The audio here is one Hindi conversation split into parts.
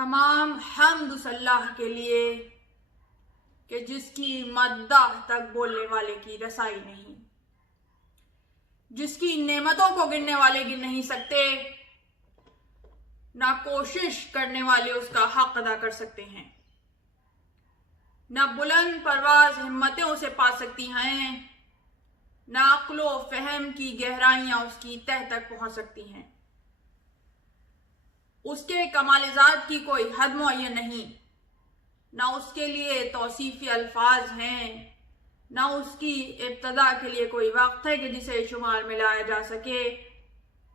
तमाम हम्द अल्लाह के लिए कि जिसकी मद्दाह तक बोलने वाले की रसाई नहीं, जिसकी नेमतों को गिनने वाले गिन नहीं सकते, ना कोशिश करने वाले उसका हक अदा कर सकते हैं, ना बुलंद परवाज हिम्मतें उसे पा सकती हैं, ना अक्लो फहम की गहराइयां उसकी तह तक पहुंच सकती हैं। उसके कमालिजात की कोई हद मुअय्यन नहीं, ना उसके लिए तौसीफी अल्फाज हैं, ना उसकी इब्तदा के लिए कोई वक्त है कि जिसे शुमार में लाया जा सके,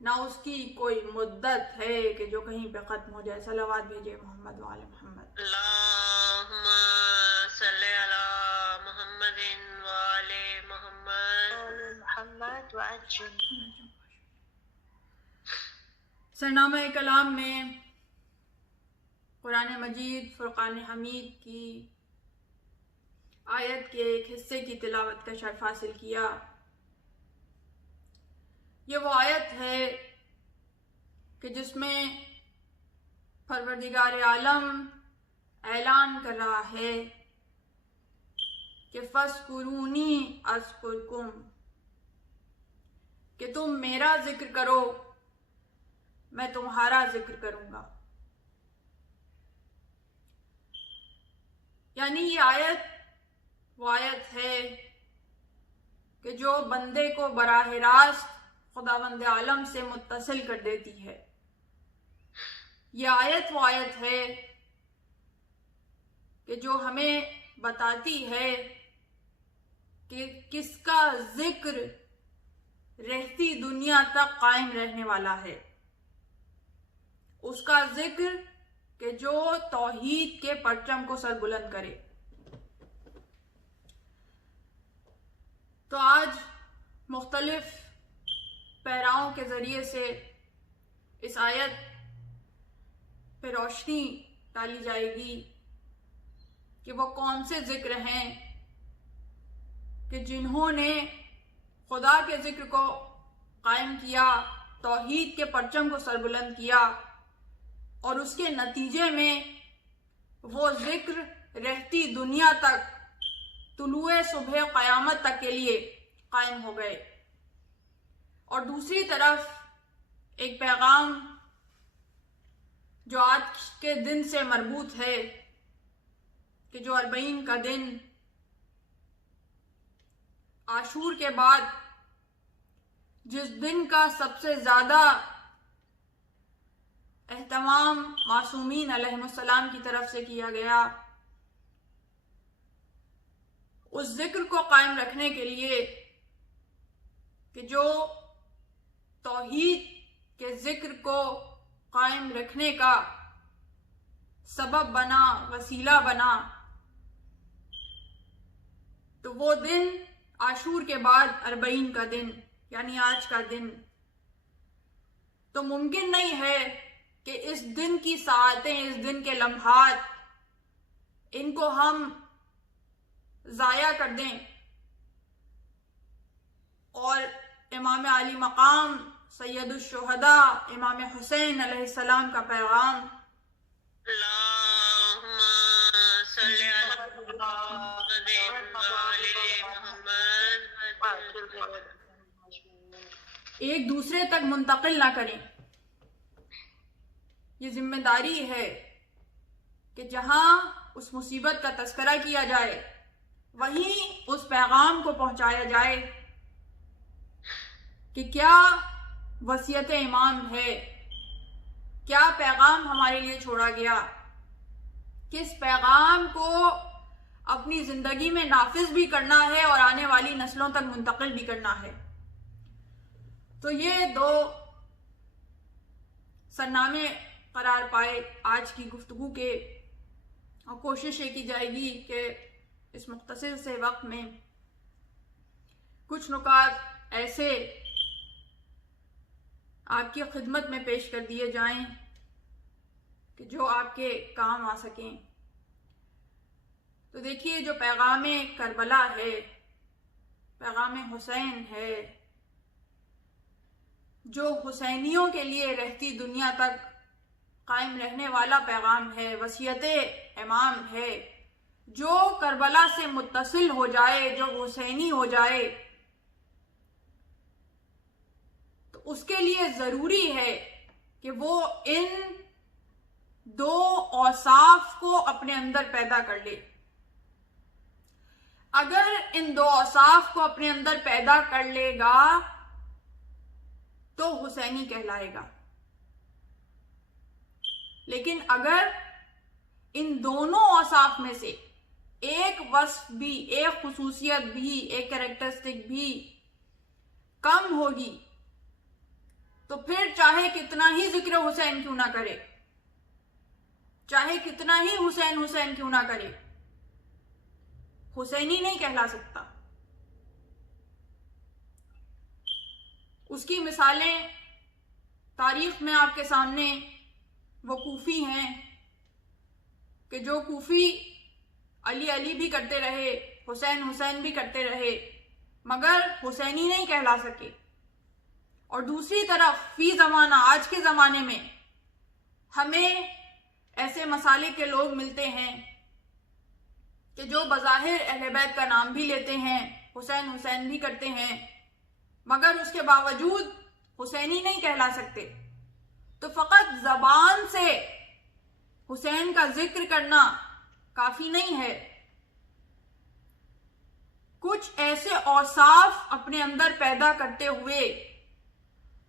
ना उसकी कोई मुद्दत है कि जो कहीं पे खत्म हो जाए। सलावत भेजे मोहम्मद वाले मोहम्मद। अल्लाहुम्मा सल्ली अला मुहम्मदिन वाले मोहम्मद वअज्जल। सरनामा कलाम में कुरान मजीद फुरकान हमीद की आयत के एक हिस्से की तिलावत का शर्फ हासिल किया। ये वो आयत है कि जिसमें परवरदिगार आलम ऐलान कर रहा है कि फस्कुरूनी अस्कुरकुम, कि तुम मेरा जिक्र करो मैं तुम्हारा जिक्र करूंगा। यानी ये आयत वो आयत है कि जो बंदे को बराह रास्त खुदावंद आलम से मुत्तसिल कर देती है। ये आयत वो आयत है कि जो हमें बताती है कि किसका जिक्र रहती दुनिया तक कायम रहने वाला है। उसका जिक्र कि जो तौहीद के परचम को सरबुलंद करे। तो आज मुख्तलिफ पैराओं के जरिए से इस आयत पे रोशनी डाली जाएगी कि वो कौन से जिक्र हैं कि जिन्होंने खुदा के जिक्र को कायम किया, तौहीद के परचम को सरबुलंद किया, और उसके नतीजे में वो जिक्र रहती दुनिया तक, तुलुए सुबह क़यामत तक के लिए कायम हो गए। और दूसरी तरफ एक पैगाम जो आज के दिन से मरबूत है कि जो अरबईन का दिन, आशूर के बाद जिस दिन का सबसे ज्यादा एहतमाम मासूमीन अलैहिमुस्सलाम की तरफ से किया गया, उस जिक्र को कायम रखने के लिए कि जो तौहीद के जिक्र को कायम रखने का सबब बना, वसीला बना, तो वो दिन आशूर के बाद अरबईन का दिन यानी आज का दिन। तो मुमकिन नहीं है कि इस दिन की साअतें, इस दिन के लम्हात, इनको हम ज़ाया कर दें और इमाम आली मकाम सैयदुश शुहदा इमाम हुसैन अलैहिस्सलाम का पैगाम एक दूसरे तक मुंतकिल ना करें। ये जिम्मेदारी है कि जहां उस मुसीबत का तस्करा किया जाए वहीं उस पैगाम को पहुंचाया जाए कि क्या वसीयत इमाम है, क्या पैगाम हमारे लिए छोड़ा गया, किस पैगाम को अपनी जिंदगी में नाफिज भी करना है और आने वाली नस्लों तक मुंतकिल भी करना है। तो ये दो सरनामे करार पाए आज की गुफ्तगू के, और कोशिश ये की जाएगी कि इस मुख्तसर से वक्त में कुछ नुकात ऐसे आपकी खिदमत में पेश कर दिए जाएं कि जो आपके काम आ सकें। तो देखिए, जो पैगाम करबला है, पैगाम हुसैन है, जो हुसैनियों के लिए रहती दुनिया तक कायम रहने वाला पैगाम है, वसीयत इमाम है। जो करबला से मुत्तसिल हो जाए, जो हुसैनी हो जाए, तो उसके लिए जरूरी है कि वो इन दो औसाफ को अपने अंदर पैदा कर ले। अगर इन दो औसाफ को अपने अंदर पैदा कर लेगा तो हुसैनी कहलाएगा। लेकिन अगर इन दोनों औसाफ में से एक वस्फ भी, एक खुसूसियत भी, एक कैरेक्टरिस्टिक भी कम होगी तो फिर चाहे कितना ही जिक्र हुसैन क्यों ना करे, चाहे कितना ही हुसैन हुसैन क्यों ना करे, हुसैनी नहीं कहला सकता। उसकी मिसालें तारीख में आपके सामने वो कूफी हैं कि जो कूफी अली अली भी करते रहे, हुसैन हुसैन भी करते रहे, मगर हुसैनी नहीं कहला सके। और दूसरी तरफ फी जमाना, आज के जमाने में हमें ऐसे मसाले के लोग मिलते हैं कि जो बज़ाहिर अहले बैत का नाम भी लेते हैं, हुसैन हुसैन भी करते हैं, मगर उसके बावजूद हुसैनी नहीं कहला सकते। तो फकत जबान से हुसैन का जिक्र करना काफी नहीं है। कुछ ऐसे औसाफ अपने अंदर पैदा करते हुए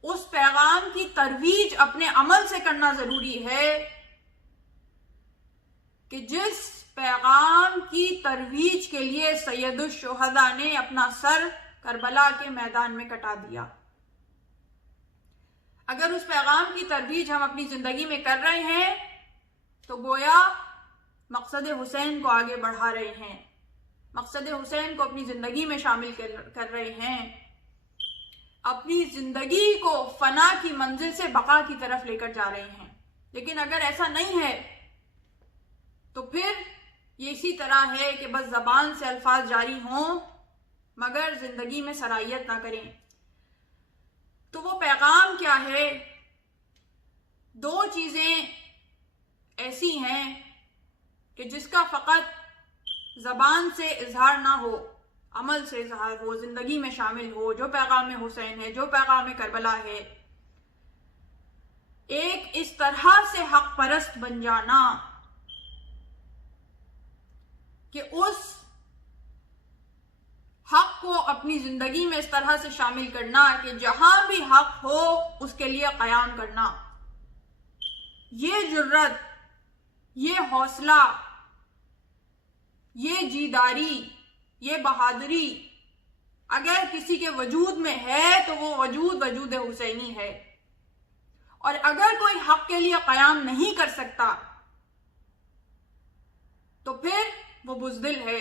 उस पैगाम की तरवीज अपने अमल से करना जरूरी है कि जिस पैगाम की तरवीज के लिए सैयदुल शुहदा ने अपना सर करबला के मैदान में कटा दिया। अगर उस पैगाम की तरवीज हम अपनी जिंदगी में कर रहे हैं तो गोया मकसद हुसैन को आगे बढ़ा रहे हैं, मकसद हुसैन को अपनी जिंदगी में शामिल कर रहे हैं, अपनी जिंदगी को फना की मंजिल से बका की तरफ लेकर जा रहे हैं। लेकिन अगर ऐसा नहीं है तो फिर ये इसी तरह है कि बस जबान से अल्फाज जारी हों मगर जिंदगी में सराहियत ना करें। तो वो पैगाम क्या है? दो चीजें ऐसी हैं कि जिसका फकत जबान से इजहार ना हो, अमल से इजहार हो, जिंदगी में शामिल हो। जो पैगाम हुसैन है, जो पैगाम करबला है, एक इस तरह से हक परस्त बन जाना कि उस हक को अपनी जिंदगी में इस तरह से शामिल करना कि जहां भी हक हो उसके लिए कयाम करना। ये जुर्रत, ये हौसला, ये जीदारी, ये बहादुरी अगर किसी के वजूद में है तो वो वजूद हुसैनी है। और अगर कोई हक के लिए कयाम नहीं कर सकता तो फिर वो बुज़दिल है,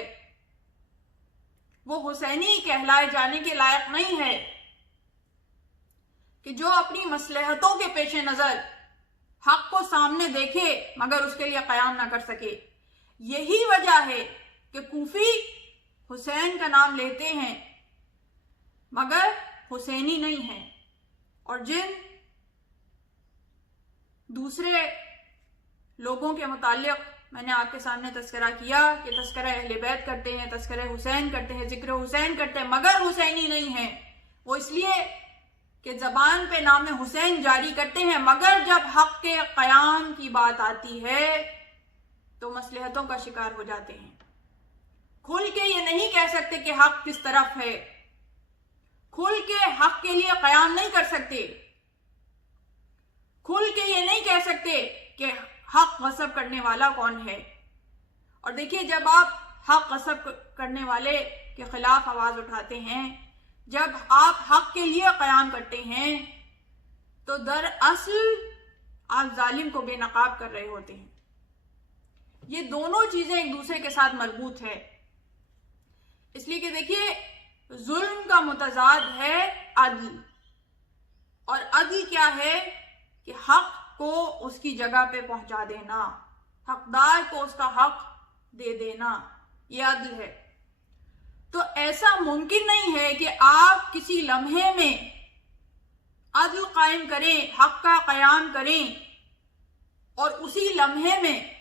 वो हुसैनी कहलाए जाने के लायक नहीं है। कि जो अपनी मसलहतों के पेश नजर हक को सामने देखे मगर उसके लिए कयाम ना कर सके। यही वजह है कि कूफी हुसैन का नाम लेते हैं मगर हुसैनी नहीं है। और जिन दूसरे लोगों के मुताल्लिक मैंने आपके सामने तस्करा किया कि तस्करा अहले बैत करते हैं, तस्करा हुसैन करते हैं, जिक्र हुसैन करते हैं मगर हुसैनी नहीं है, वो इसलिए कि जबान पे नाम हुसैन जारी करते हैं मगर जब हक के कयाम की बात आती है तो मसलहतों का शिकार हो जाते हैं। खुल के ये नहीं कह सकते कि हक किस तरफ है, खुल के हक के लिए कयाम नहीं कर सकते, खुल के ये नहीं कह सकते कि हक गसब करने वाला कौन है। और देखिए, जब आप हक गसब करने वाले के खिलाफ आवाज उठाते हैं, जब आप हक के लिए कयाम करते हैं तो दरअसल आप जालिम को बेनकाब कर रहे होते हैं। ये दोनों चीजें एक दूसरे के साथ मरबूत है। इसलिए कि देखिए, जुल्म का मुतजाद है अदल, और अदल क्या है कि हक को उसकी जगह पे पहुंचा देना, हकदार को उसका हक दे देना, यह अदल है। तो ऐसा मुमकिन नहीं है कि आप किसी लम्हे में अदल कायम करें, हक का कयाम करें और उसी लम्हे में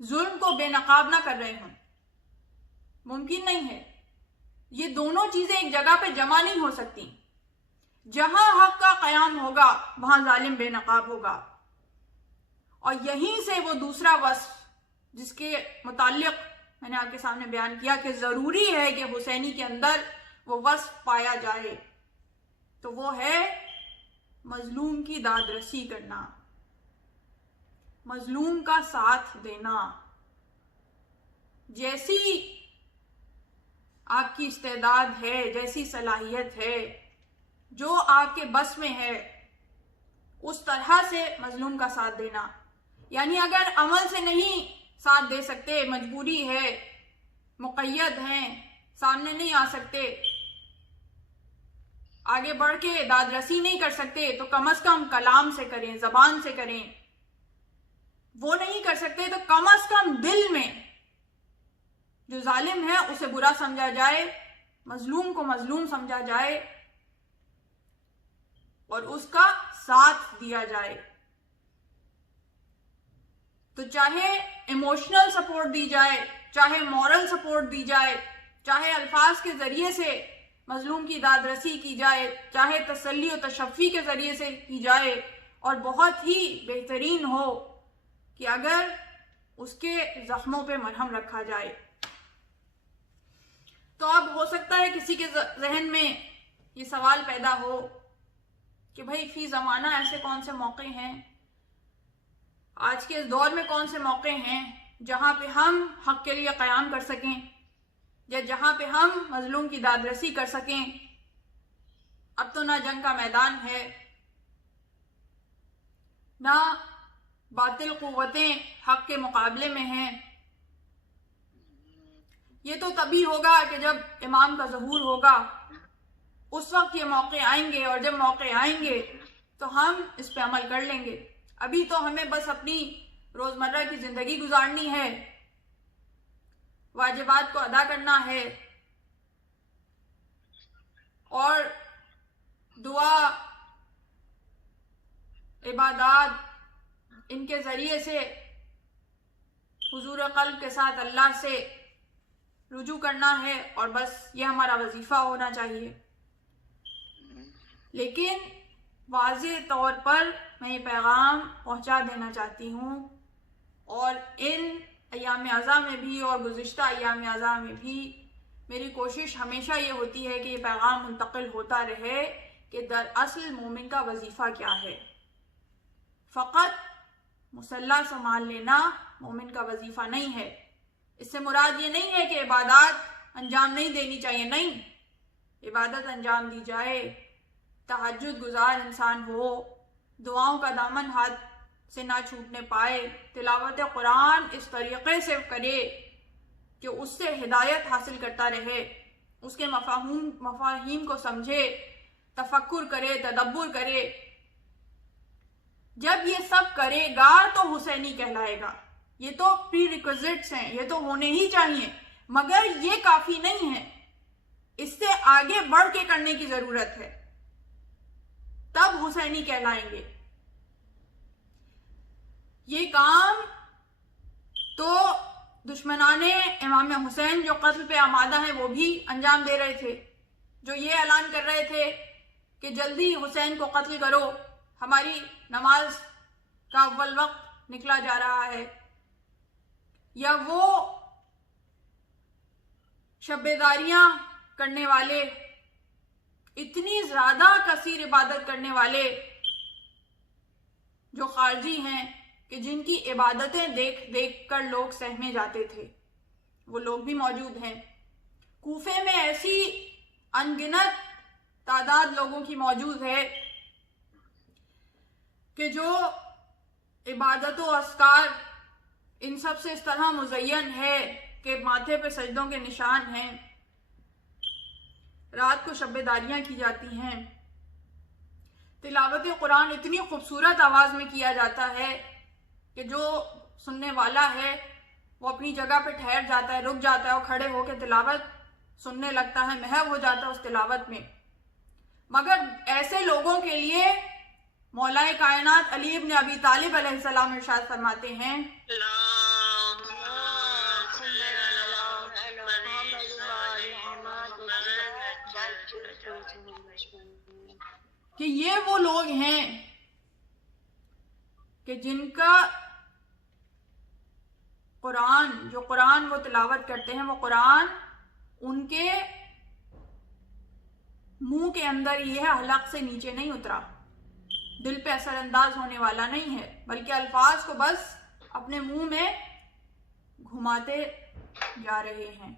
जुल्म को बेनकाब ना कर रहे हों, मुमकिन नहीं है। ये दोनों चीजें एक जगह पे जमा नहीं हो सकती। जहां हक का कयाम होगा वहां जालिम बेनकाब होगा। और यहीं से वो दूसरा वस्फ जिसके मुताल्लिक मैंने आपके सामने बयान किया कि जरूरी है कि हुसैनी के अंदर वो वस्फ पाया जाए, तो वो है मजलूम की दादरसी करना, मजलूम का साथ देना। जैसी आपकी इस्तेदाद है, जैसी सलाहियत है, जो आपके बस में है, उस तरह से मजलूम का साथ देना। यानी अगर अमल से नहीं साथ दे सकते, मजबूरी है, मुक़य्यद हैं, सामने नहीं आ सकते, आगे बढ़ के दादरसी नहीं कर सकते, तो कम अज कम कलाम से करें, जबान से करें। वो नहीं कर सकते तो कम अज कम दिल में जो जालिम है उसे बुरा समझा जाए, मजलूम को मजलूम समझा जाए और उसका साथ दिया जाए। तो चाहे इमोशनल सपोर्ट दी जाए, चाहे मॉरल सपोर्ट दी जाए, चाहे अल्फाज के जरिए से मजलूम की दादरसी की जाए, चाहे तसल्ली और तशफ़ी के जरिए से की जाए, और बहुत ही बेहतरीन हो कि अगर उसके जख्मों पे मरहम रखा जाए। तो अब हो सकता है किसी के जहन में ये सवाल पैदा हो कि भाई फी ज़माना ऐसे कौन से मौके हैं, आज के इस दौर में कौन से मौके हैं जहां पे हम हक के लिए क़याम कर सकें, या जहां पे हम मजलूम की दादरसी कर सकें। अब तो ना जंग का मैदान है, ना बातिल कुव्वतें हक के मुकाबले में हैं। ये तो तभी होगा कि जब इमाम का ज़हूर होगा, उस वक्त ये मौके आएंगे, और जब मौके आएंगे तो हम इस पे अमल कर लेंगे। अभी तो हमें बस अपनी रोजमर्रा की जिंदगी गुजारनी है, वाजिबात को अदा करना है, और दुआ, इबादत, इनके जरिए से हुजूर क़ल्ब के साथ अल्लाह से रुजू करना है, और बस ये हमारा वजीफा होना चाहिए। लेकिन वाज़ेह तौर पर मैं ये पैगाम पहुंचा देना चाहती हूँ, और इन अय्याम अज़ा में भी और गुज़िश्ता अय्याम अज़ा में भी मेरी कोशिश हमेशा ये होती है कि ये पैगाम मुंतकिल होता रहे कि दरअसल मोमिन का वजीफ़ा क्या है। फ़कत मुसल्ला संभाल लेना मोमिन का वजीफ़ा नहीं है। इससे मुराद ये नहीं है कि इबादत अंजाम नहीं देनी चाहिए, नहीं, इबादत अंजाम दी जाए, तहज्जुद गुजार इंसान हो, दुआओं का दामन हाथ से ना छूटने पाए, तिलावत कुरान इस तरीक़े से करे कि उससे हिदायत हासिल करता रहे, उसके मफाहीम को समझे, तफक्कुर करे, तदब्बुर करे। जब ये सब करेगा तो हुसैनी कहलाएगा। ये तो प्री रिक्विजिट्स हैं, ये तो होने ही चाहिए, मगर ये काफी नहीं है, इससे आगे बढ़ के करने की जरूरत है, तब हुसैनी कहलाएंगे। ये काम तो दुश्मनाने इमाम हुसैन जो कत्ल पे आमादा है वो भी अंजाम दे रहे थे, जो ये ऐलान कर रहे थे कि जल्दी हुसैन को कत्ल करो, हमारी नमाज का अव्वल वक्त निकला जा रहा है। या वो शब्बेदारियां करने वाले, इतनी ज्यादा कसीर इबादत करने वाले जो खारजी हैं कि जिनकी इबादतें देख देख कर लोग सहमे जाते थे, वो लोग भी मौजूद हैं। कूफे में ऐसी अनगिनत तादाद लोगों की मौजूद है कि जो इबादत व अस्कार इन सब से इस तरह मुज़य्यन है कि माथे पे सजदों के निशान हैं, रात को शब्बेदारियां की जाती हैं, तिलावत कुरान इतनी खूबसूरत आवाज में किया जाता है कि जो सुनने वाला है वो अपनी जगह पे ठहर जाता है, रुक जाता है और खड़े होकर तिलावत सुनने लगता है, महव हो जाता है उस तिलावत में। मगर ऐसे लोगों के लिए मौलाए कायनात अली इब्न अबी तालिब अलैहिस्सलाम इरशाद फरमाते हैं, कि ये वो लोग हैं कि जिनका कुरान, जो कुरान वो तिलावत करते हैं, वो कुरान उनके मुंह के अंदर ही है, हलक से नीचे नहीं उतरा, दिल पे असरअंदाज होने वाला नहीं है, बल्कि अल्फाज को बस अपने मुंह में घुमाते जा रहे हैं।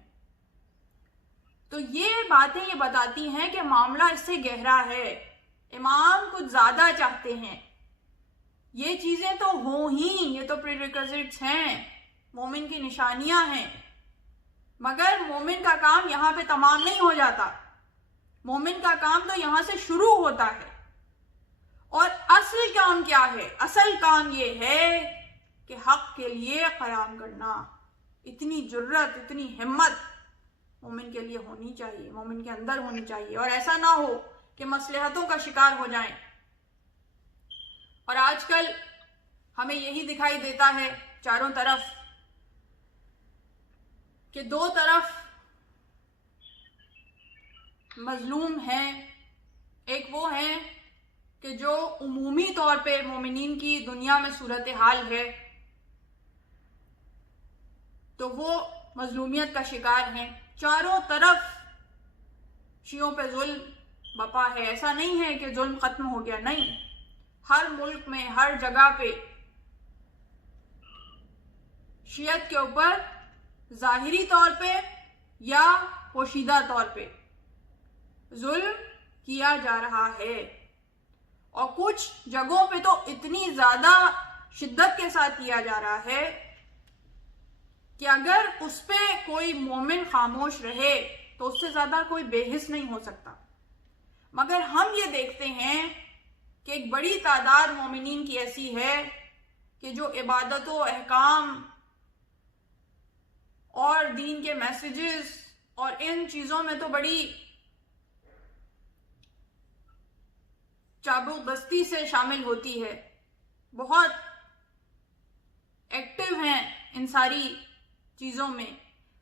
तो ये बातें ये बताती हैं कि मामला इससे गहरा है। इमाम कुछ ज्यादा चाहते हैं। ये चीजें तो हो ही, ये तो प्रीरिक्विजिट्स हैं, मोमिन की निशानियां हैं, मगर मोमिन का काम यहां पे तमाम नहीं हो जाता। मोमिन का काम तो यहां से शुरू होता है। और असल काम क्या है? असल काम ये है कि हक के लिए क़याम करना। इतनी जुर्रत, इतनी हिम्मत मोमिन के लिए होनी चाहिए, मोमिन के अंदर होनी चाहिए, और ऐसा ना हो कि मसलहतों का शिकार हो जाएं। और आजकल हमें यही दिखाई देता है चारों तरफ कि दो तरफ मजलूम हैं। एक वो हैं कि जो उमूमी तौर पे मोमिनीन की दुनिया में सूरत हाल है तो वो मजलूमियत का शिकार हैं। चारों तरफ शियों पे जुल्म बपा है। ऐसा नहीं है कि जुल्म खत्म हो गया, नहीं, हर मुल्क में, हर जगह पे शियत के ऊपर जाहिरी तौर पे या पोशीदा तौर पे जुल्म किया जा रहा है। और कुछ जगहों पे तो इतनी ज्यादा शिद्दत के साथ किया जा रहा है कि अगर उस पे कोई मोमिन खामोश रहे तो उससे ज्यादा कोई बेहिस नहीं हो सकता। मगर हम ये देखते हैं कि एक बड़ी तादाद मोमिनीन की ऐसी है कि जो इबादतों, अहकाम और दीन के मैसेजेस और इन चीजों में तो बड़ी चाबुकदस्ती से शामिल होती है, बहुत एक्टिव हैं इन सारी चीजों में।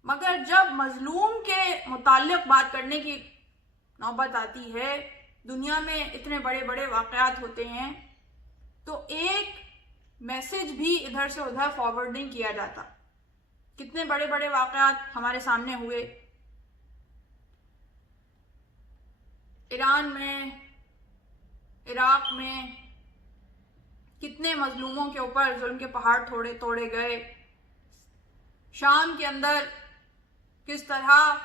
मगर जब मजलूम के मुताल्लिक बात करने की नौबत आती है, दुनिया में इतने बड़े बड़े वाकयात होते हैं, तो एक मैसेज भी इधर से उधर फॉरवर्ड नहीं किया जाता। कितने बड़े बड़े वाकयात हमारे सामने हुए, ईरान में, इराक में, कितने मजलूमों के ऊपर जुल्म के पहाड़ तोड़े गए। शाम के अंदर किस तरह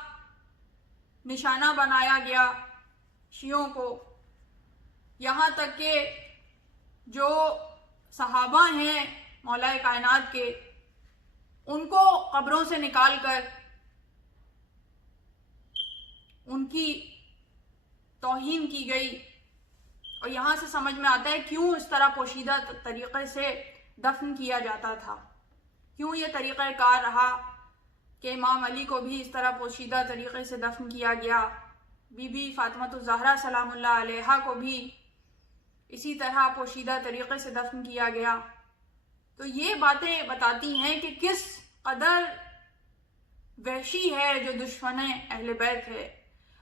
निशाना बनाया गया शियों को, यहाँ तक के जो सहाबा हैं मौलाए कायनात के, उनको कब्रों से निकालकर उनकी तौहीन की गई। और यहाँ से समझ में आता है क्यों इस तरह पोशीदा तरीक़े से दफन किया जाता था, क्यों ये तरीक़ाकार रहा कि इमाम अली को भी इस तरह पोशीदा तरीक़े से दफन किया गया, बीबी फातिमातुज़ ज़हरा सलामुल्लाह अलैहा को भी इसी तरह पोशीदा तरीक़े से दफन किया गया। तो ये बातें बताती हैं कि किस कदर वहशी है जो दुश्मन अहले बैत है।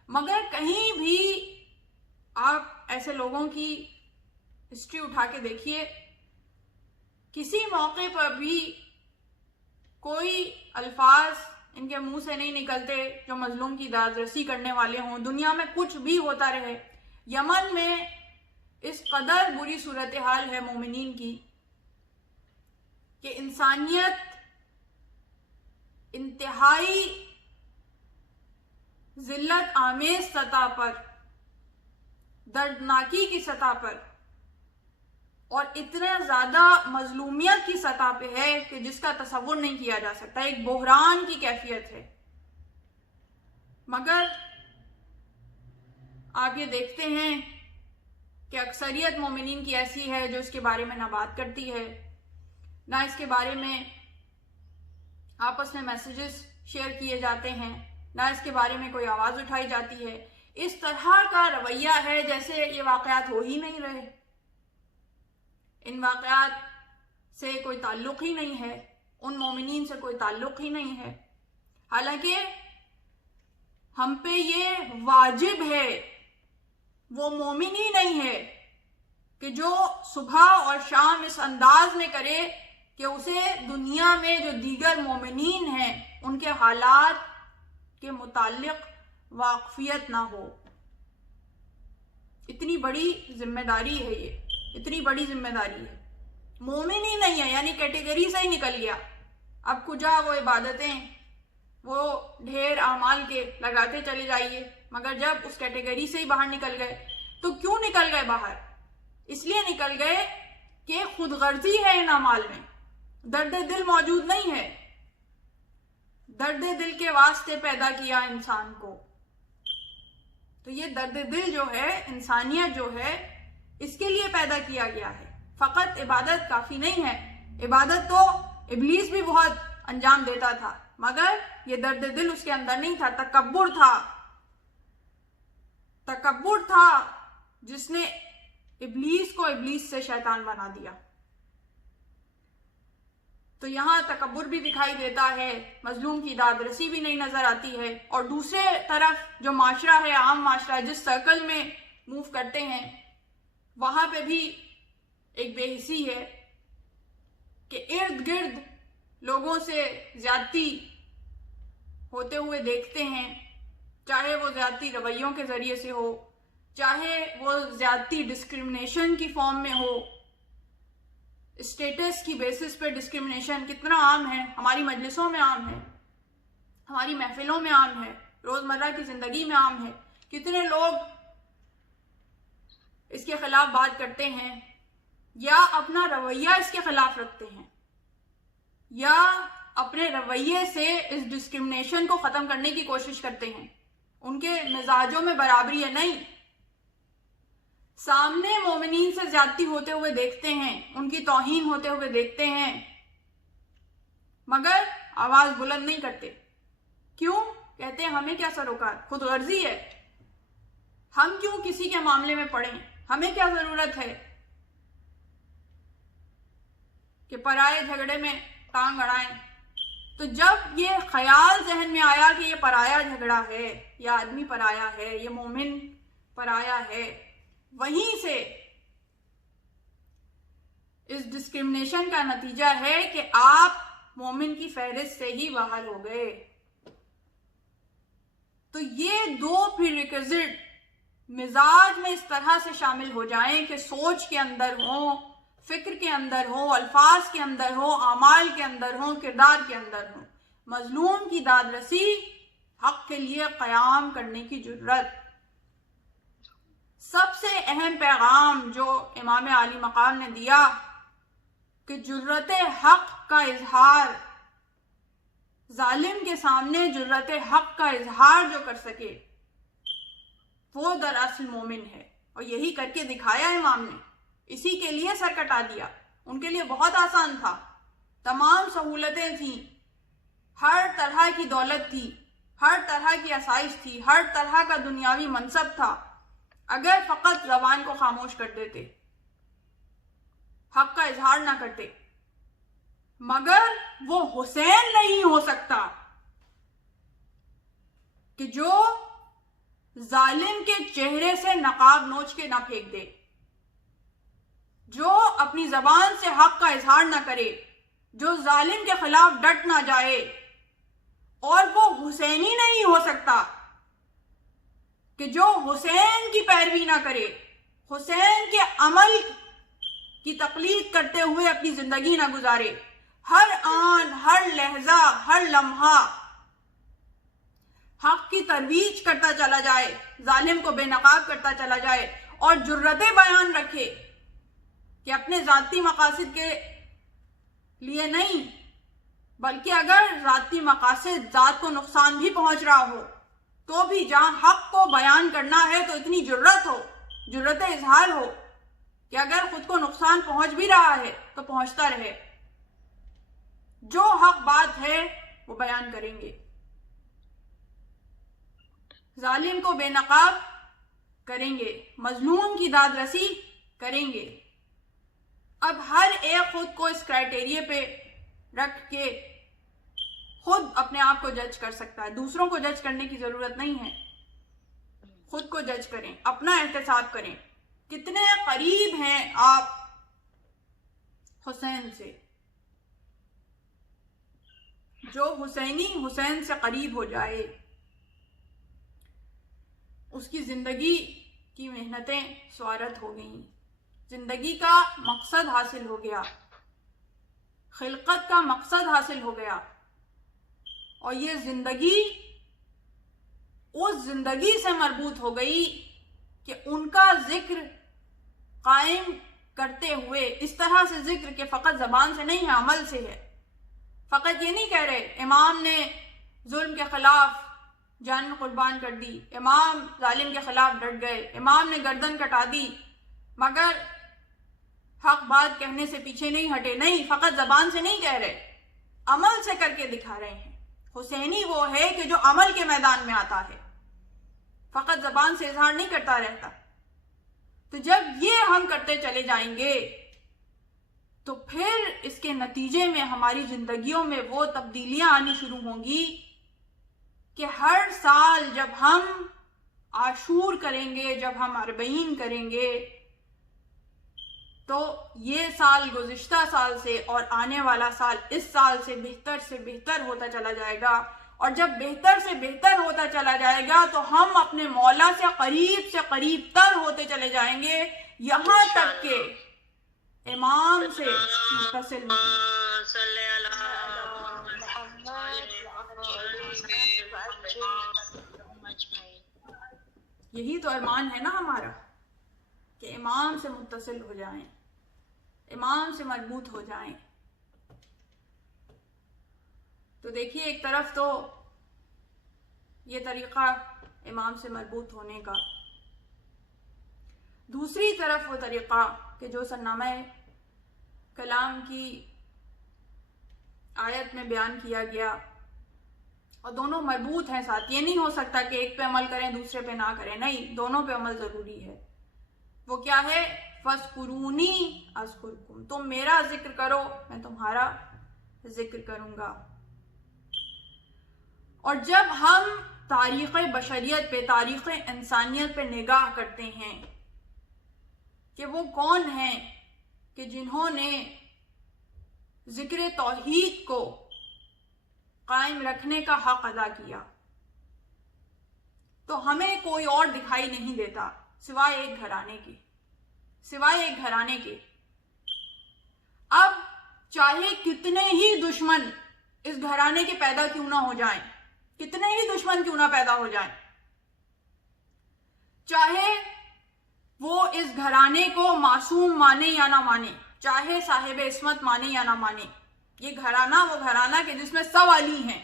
मगर कहीं भी आप ऐसे लोगों की हिस्ट्री उठा के देखिए, किसी मौके पर भी कोई अल्फाज इनके मुंह से नहीं निकलते जो मजलूम की दादरसी करने वाले हों। दुनिया में कुछ भी होता रहे, यमन में इस कदर बुरी सूरत हाल है मोमिनीन की कि इंसानियत इंतहाई जिल्लत आमेज सतह पर, दर्दनाकी की सतह पर और इतना ज्यादा मजलूमियत की सतह पे है कि जिसका तसव्वुर नहीं किया जा सकता। एक बहरान की कैफियत है। मगर आप ये देखते हैं कि अक्सरियत मोमिनीन की ऐसी है जो इसके बारे में ना बात करती है, ना इसके बारे में आपस में मैसेजेस शेयर किए जाते हैं, ना इसके बारे में कोई आवाज उठाई जाती है। इस तरह का रवैया है जैसे ये वाकयात हो ही नहीं रहे। इन वाक़यात से कोई ताल्लुक़ ही नहीं है, उन मोमिनीन से कोई ताल्लुक़ ही नहीं है। हालांकि हम पे ये वाजिब है, वो मोमिन ही नहीं है कि जो सुबह और शाम इस अंदाज में करे कि उसे दुनिया में जो दीगर मोमिनीन हैं उनके हालात के मुताल्लिक वाक़फियत ना हो। इतनी बड़ी जिम्मेदारी है ये, इतनी बड़ी जिम्मेदारी है। मोमिन ही नहीं है यानी कैटेगरी से ही निकल गया। अब कुजा वो इबादतें, वो ढेर अमाल के लगाते चले जाइए, मगर जब उस कैटेगरी से ही बाहर निकल गए तो क्यों निकल गए बाहर? इसलिए निकल गए कि खुदगर्जी है इन अमाल में, दर्द दिल मौजूद नहीं है। दर्द दिल के वास्ते पैदा किया इंसान को, तो ये दर्द दिल जो है, इंसानियत जो है, इसके लिए पैदा किया गया है। फकत इबादत काफी नहीं है। इबादत तो इब्लीस भी बहुत अंजाम देता था, मगर ये दर्द दिल उसके अंदर नहीं था। तकब्बुर था, तकब्बुर था जिसने इब्लीस को इब्लीस से शैतान बना दिया। तो यहां तकब्बुर भी दिखाई देता है, मजलूम की दादरसी भी नहीं नजर आती है। और दूसरे तरफ जो माशरा है, आम माशरा, जिस सर्कल में मूव करते हैं, वहां पे भी एक बेहिसी है कि इर्द गिर्द लोगों से ज्यादती होते हुए देखते हैं, चाहे वो ज्यादती रवैयों के जरिए से हो, चाहे वो ज्यादती डिस्क्रिमिनेशन की फॉर्म में हो। स्टेटस की बेसिस पे डिस्क्रिमिनेशन कितना आम है, हमारी मजलिसों में आम है, हमारी महफिलों में आम है, रोजमर्रा की जिंदगी में आम है। कितने लोग इसके खिलाफ बात करते हैं या अपना रवैया इसके खिलाफ रखते हैं, या अपने रवैये से इस डिस्क्रिमिनेशन को खत्म करने की कोशिश करते हैं। उनके मिजाजों में बराबरी है नहीं, सामने मोमिनीन से ज्यादती होते हुए देखते हैं, उनकी तौहीन होते हुए देखते हैं, मगर आवाज बुलंद नहीं करते। क्यों? कहते हैं हमें क्या सरोकार, खुदगर्जी है, हम क्यों किसी के मामले में पड़ें, हमें क्या जरूरत है कि पराये झगड़े में टांग अड़ाएं। तो जब ये ख्याल जहन में आया कि ये पराया झगड़ा है, ये आदमी पराया है, ये मोमिन पराया है, वहीं से इस डिस्क्रिमिनेशन का नतीजा है कि आप मोमिन की फहरिस्त से ही बाहर हो गए। तो ये दो प्रीरिक्विजिट मिजाज में इस तरह से शामिल हो जाएं कि सोच के अंदर हो, फिक्र के अंदर हो, अल्फाज के अंदर हो, आमाल के अंदर हो, किरदार के अंदर हो। मजलूम की दादरसी, हक के लिए कयाम करने की जुर्रत। सबसे अहम पैगाम जो इमाम आली मकाम ने दिया कि जुर्रत हक का इजहार, जालिम के सामने जुर्रत हक का इजहार जो कर सके वो दरअसल मोमिन है। और यही करके दिखाया इमाम ने, इसी के लिए सर कटा दिया। उनके लिए बहुत आसान था, तमाम सहूलतें थी, हर तरह की दौलत थी, हर तरह की आसाइश थी, हर तरह का दुनियावी मनसब था, अगर फकत जबान को खामोश कर देते, हक का इजहार ना करते। मगर वो हुसैन नहीं हो सकता कि जो जालिम के चेहरे से नकाब नोच के ना फेंक दे, जो अपनी जबान से हक का इजहार ना करे, जो जालिम के खिलाफ डट ना जाए। और वो हुसैन ही नहीं हो सकता कि जो हुसैन की पैरवी ना करे, हुसैन के अमल की तकलीद करते हुए अपनी जिंदगी ना गुजारे। हर आन, हर लहजा, हर लम्हा हक की तरवीज करता चला जाए, जालिम को बेनकाब करता चला जाए, और जुर्रते बयान रखे कि अपने जाती मकासद के लिए नहीं, बल्कि अगर जाती मकासद जात को नुकसान भी पहुंच रहा हो तो भी जहां हक को बयान करना है तो इतनी जुर्रत हो, जुर्रत इजहार हो कि अगर खुद को नुकसान पहुंच भी रहा है तो पहुंचता रहे। जो हक बात है वो बयान करेंगे, जालिम को बेनकाब करेंगे, मजलूम की दादरसी करेंगे। अब हर एक खुद को इस क्राइटेरिया पे रख के खुद अपने आप को जज कर सकता है। दूसरों को जज करने की जरूरत नहीं है, खुद को जज करें, अपना एहतसाब करें। कितने करीब हैं आप हुसैन से? जो हुसैनी हुसैन से करीब हो जाए, उसकी जिंदगी की मेहनतें स्वारत हो गई, जिंदगी का मकसद हासिल हो गया, खिलकत का मकसद हासिल हो गया, और ये जिंदगी उस जिंदगी से मरबूत हो गई कि उनका जिक्र कायम करते हुए, इस तरह से जिक्र के फकत जबान से नहीं है, अमल से है। फकत ये नहीं कह रहे इमाम ने जुल्म के खिलाफ जान कुर्बान कर दी, इमाम जालिम के खिलाफ डट गए, इमाम ने गर्दन कटा दी, मगर हक बात कहने से पीछे नहीं हटे। नहीं, फकत जबान से नहीं कह रहे, अमल से करके दिखा रहे हैं। हुसैनी वो है कि जो अमल के मैदान में आता है, फकत जबान से इजहार नहीं करता रहता। तो जब ये हम करते चले जाएंगे तो फिर इसके नतीजे में हमारी जिंदगियों में वो तब्दीलियां आनी शुरू होंगी कि हर साल जब हम आशूर करेंगे, जब हम अरबईन करेंगे, तो ये साल गुज़िश्ता साल से और आने वाला साल इस साल से बेहतर होता चला जाएगा। और जब बेहतर से बेहतर होता चला जाएगा तो हम अपने मौला से करीब तर होते चले जाएंगे, यहाँ तक के इमाम से मुत्तसिल। यही तो अरमान है ना हमारा कि इमाम से मुत्तसिल हो जाएं, इमाम से मजबूत हो जाएं। तो देखिए, एक तरफ तो ये तरीका इमाम से मजबूत होने का, दूसरी तरफ वो तरीका कि जो सरनामा कलाम की आयत में बयान किया गया, और दोनों मजबूत हैं साथ। ये नहीं हो सकता कि एक पे अमल करें दूसरे पे ना करें, नहीं, दोनों पे अमल जरूरी है। वो क्या है? फस्कुरूनी अज़कुरकुम, तुम मेरा जिक्र करो, मैं तुम्हारा जिक्र करूंगा। और जब हम तारीख़ बशरियत पे, तारीख़ इंसानियत पे निगाह करते हैं कि वो कौन हैं कि जिन्होंने जिक्र तौहीद को कायम रखने का हक अदा किया, तो हमें कोई और दिखाई नहीं देता सिवाय एक घराने के, सिवाय एक घराने के। अब चाहे कितने ही दुश्मन इस घराने के पैदा क्यों ना हो जाएं, कितने ही दुश्मन क्यों ना पैदा हो जाएं, चाहे वो इस घराने को मासूम माने या ना माने, चाहे साहिब इस्मत माने या ना माने, ये घराना वो घराना कि जिसमें सब अली हैं,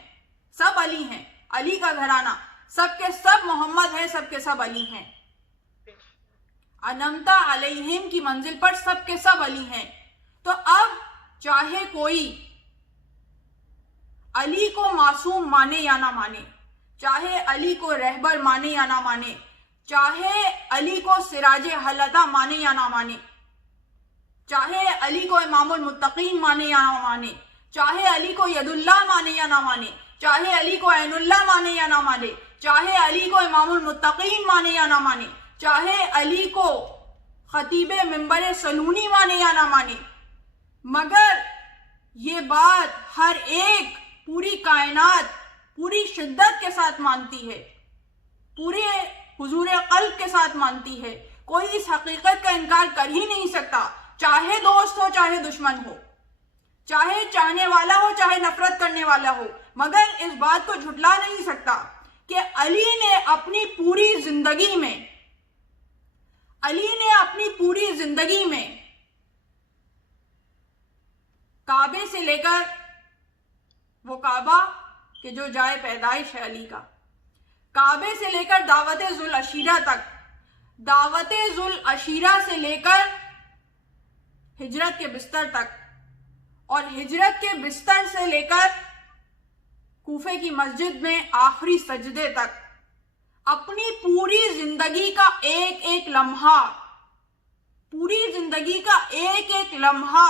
सब अली हैं, अली का घराना, सबके सब मोहम्मद हैं, सबके सब अली हैं, अनमता अलैहिम की मंजिल पर सबके सब अली हैं। तो अब चाहे कोई अली को मासूम माने या ना माने, चाहे अली को रहबर माने या ना माने, चाहे अली को सिराज हलता माने या ना माने, चाहे अली को इमामुल मुत्तकीन माने या ना माने, चाहे अली को यदुल्लाह माने या ना माने, चाहे अली को ऐनुल्लाह माने या ना माने, चाहे अली को इमामुल मुत्तकीन माने या ना माने, चाहे अली को खतीबे मिंबर सलूनी माने या ना माने, मगर ये बात हर एक, पूरी कायनात पूरी शिद्दत के साथ मानती है, पूरे हुजूर कल्ब के साथ मानती है। कोई इस हकीकत का इनकार कर ही नहीं सकता, चाहे दोस्त हो चाहे दुश्मन हो, चाहे चाहने वाला हो चाहे नफरत करने वाला हो, मगर इस बात को झुटला नहीं सकता कि अली ने अपनी पूरी जिंदगी में, अली ने अपनी पूरी जिंदगी में काबे से लेकर, वो काबा कि जो जाए पैदाइश है अली का, काबे से लेकर दावत जुल अशीरा तक, दावत जुल अशीरा से लेकर हिजरत के बिस्तर तक, और हिजरत के बिस्तर से लेकर कूफे की मस्जिद में आखिरी सजदे तक, अपनी पूरी जिंदगी का एक एक लम्हा, पूरी जिंदगी का एक एक लम्हा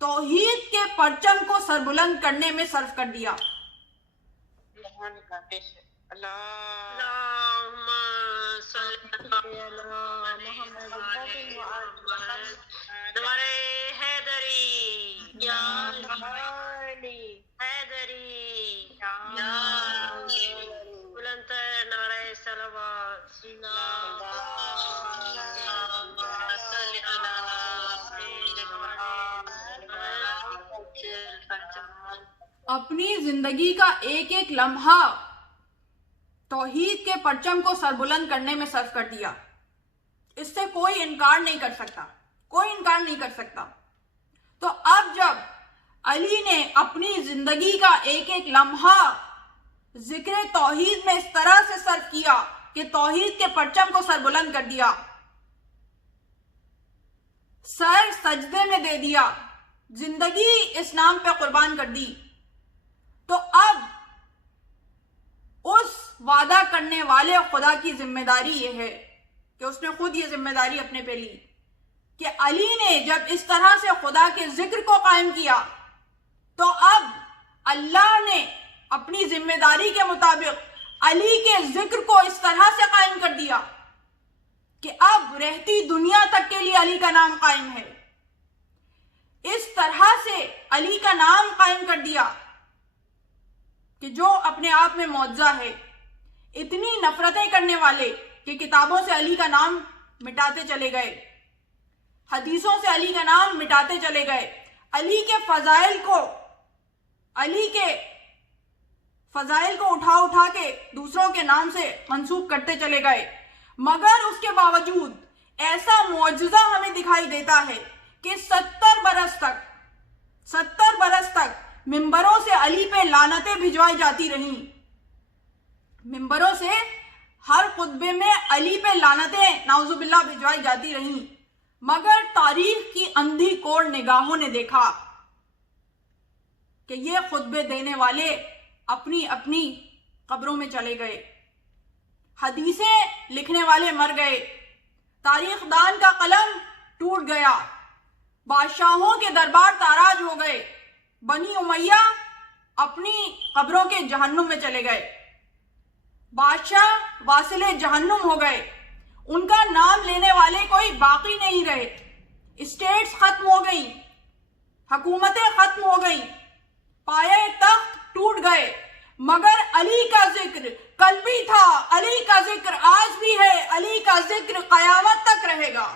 तौहीद के परचम को सरबुलंद करने में सर्फ कर दिया। अपनी जिंदगी का एक एक लम्हा तौहीद के परचम को सरबुलंद करने में सर्फ कर दिया। इससे कोई इनकार नहीं कर सकता, कोई इनकार नहीं कर सकता। तो अब जब अली ने अपनी जिंदगी का एक एक लम्हा जिक्र तौहीद में इस तरह से सर्फ किया कि तौहीद के परचम को सरबुलंद कर दिया, सर सजदे में दे दिया, जिंदगी इस नाम पे कुर्बान कर दी, तो अब उस वादा करने वाले खुदा की जिम्मेदारी यह है कि उसने खुद ये जिम्मेदारी अपने पे ली कि अली ने जब इस तरह से खुदा के जिक्र को कायम किया तो अब अल्लाह ने अपनी जिम्मेदारी के मुताबिक अली के जिक्र को इस तरह से कायम कर दिया कि अब रहती दुनिया तक के लिए अली का नाम कायम है। इस तरह से अली का नाम कायम कर दिया कि जो अपने आप में मौजज़ा है। इतनी नफरतें करने वाले कि किताबों से अली का नाम मिटाते चले गए, हदीसों से अली का नाम मिटाते चले गए, अली के फजाइल को उठा उठा के दूसरों के नाम से मंसूब करते चले गए। मगर उसके बावजूद ऐसा मौजज़ा हमें दिखाई देता है कि 70 बरस तक मिंबरों से अली पे लानतें भिजवाई जाती रहीं। मिंबरों से हर खुतबे में अली पे लानतें नाउजुबिल्लाह भिजवाई जाती रहीं। मगर तारीख की अंधी कोर निगाहों ने देखा कि ये खुतबे देने वाले अपनी अपनी कब्रों में चले गए, हदीसें लिखने वाले मर गए, तारीखदान का कलम टूट गया, बादशाहों के दरबार ताराज हो गए, बनी उमैया अपनी कब्रों के जहन्नुम में चले गए, बादशाह वासिले जहन्नुम हो गए, उनका नाम लेने वाले कोई बाकी नहीं रहे, स्टेट्स खत्म हो गई, हुकूमतें खत्म हो गई, पाये तख्त टूट गए। मगर अली का जिक्र कल भी था, अली का जिक्र आज भी है, अली का जिक्र कयामत तक रहेगा।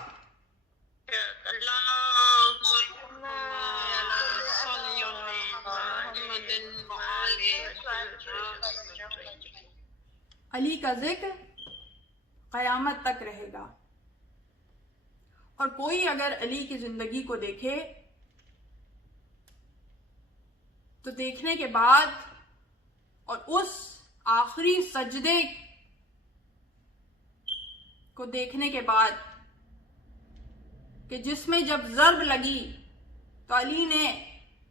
अली का जिक्र कयामत तक रहेगा। और कोई अगर अली की जिंदगी को देखे तो देखने के बाद और उस आखिरी सजदे को देखने के बाद कि जिसमें जब ज़र्ब लगी तो अली ने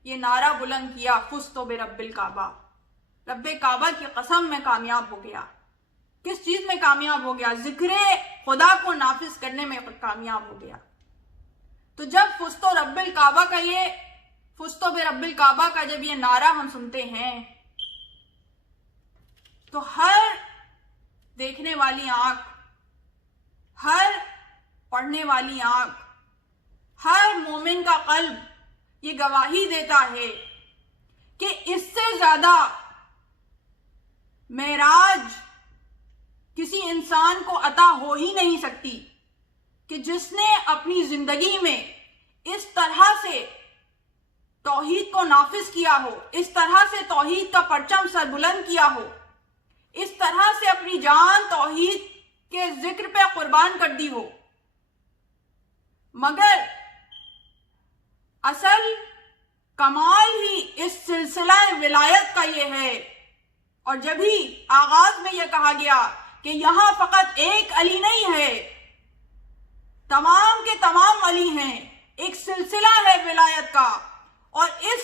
ये नारा बुलंद किया, फुज़्तु बिरब्बिल काबा, रब्बे काबा की कसम में कामयाब हो गया। किस चीज में कामयाब हो गया? जिक्रे खुदा को नाफिज करने में कामयाब हो गया। तो जब फुज़्तु रब्बिल काबा का ये फुज़्तु बिरब्बिल काबा का जब ये नारा हम सुनते हैं तो हर देखने वाली आंख, हर पढ़ने वाली आंख, हर मोमिन का कल्ब ये गवाही देता है कि इससे ज्यादा मेराज किसी इंसान को अता हो ही नहीं सकती कि जिसने अपनी जिंदगी में इस तरह से तौहीद को नाफिज किया हो, इस तरह से तौहीद का परचम सरबुलंद किया हो, इस तरह से अपनी जान तौहीद के जिक्र पे कुर्बान कर दी हो। मगर असल कमाल ही इस सिलसिला विलायत का ये है। और जब ही आगाज में यह कहा गया कि यहां फकत एक अली नहीं है, तमाम के तमाम अली हैं, एक सिलसिला है विलायत का, और इस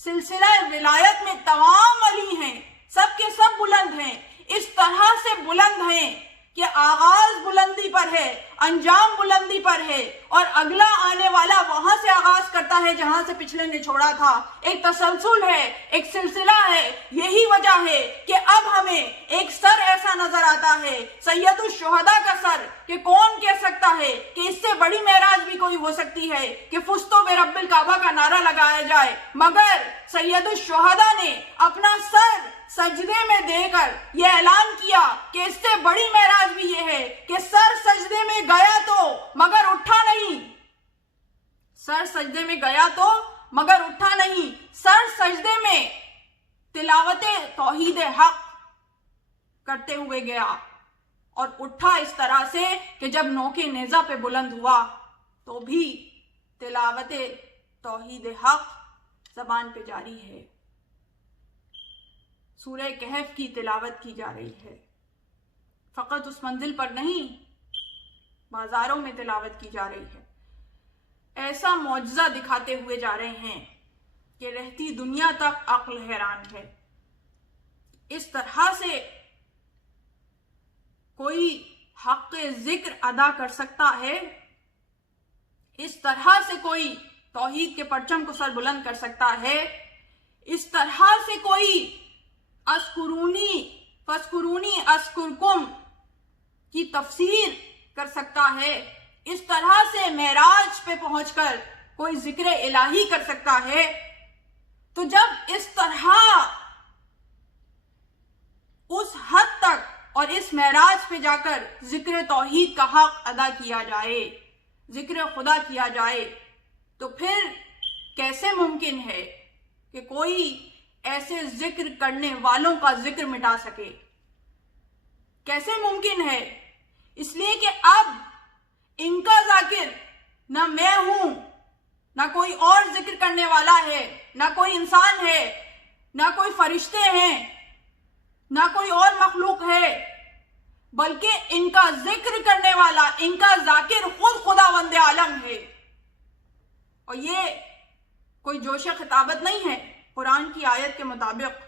सिलसिला विलायत में तमाम अली हैं, सब के सब बुलंद हैं, इस तरह से बुलंद हैं कि आगाज बुलंदी पर है, अंजाम बुलंदी पर है और अगला आने वाला वहां से आगाज करता है जहां से पिछले ने छोड़ा था। एक तसलसल है, एक सिलसिला है। यही वजह है कि अब हमें एक सर ऐसा नजर आता है, सैयदुल शुहदा का सर, कि कौन कह सकता है कि इससे बड़ी मेराज भी कोई हो सकती है कि फुस्तो बे रब्बिल काबा का नारा लगाया जाए। मगर सैयदुल शुहदा ने अपना सर सजदे में देकर यह ऐलान किया कि इससे बड़ी मेराज भी यह है कि सर सजदे में गया तो मगर उठा नहीं। सर सजदे में गया तो मगर उठा नहीं। सर सजदे में तिलावते तौहीद हक करते हुए गया और उठा इस तरह से कि जब नोके नेजा पे बुलंद हुआ तो भी तिलावते तौहीद हक जबान पे जारी है। सूरह कहफ की तिलावत की जा रही है, फकत उस मंजिल पर नहीं, बाजारों में तिलावत की जा रही है। ऐसा मौजज़ा दिखाते हुए जा रहे हैं कि रहती दुनिया तक अक्ल हैरान है। इस तरह से कोई हक़ जिक्र अदा कर सकता है, इस तरह से कोई तौहीद के परचम को सर बुलंद कर सकता है, इस तरह से कोई अस्कुरूनी फस्कुरूनी अस्कुरकुम की तफसीर कर सकता है, इस तरह से मेराज पे पहुंचकर कोई जिक्र इलाही कर सकता है। तो जब इस तरह उस हद तक और इस मेराज पे जाकर जिक्र तौहीद का हक अदा किया जाए, जिक्र खुदा किया जाए, तो फिर कैसे मुमकिन है कि कोई ऐसे जिक्र करने वालों का जिक्र मिटा सके? कैसे मुमकिन है? इसलिए कि अब इनका जाकिर ना मैं हूं, ना कोई और जिक्र करने वाला है, ना कोई इंसान है, ना कोई फरिश्ते हैं, ना कोई और मखलूक है, बल्कि इनका जिक्र करने वाला, इनका जाकिर खुद खुदावंद आलम है। और ये कोई जोश खिताबत नहीं है। कुरान की आयत के मुताबिक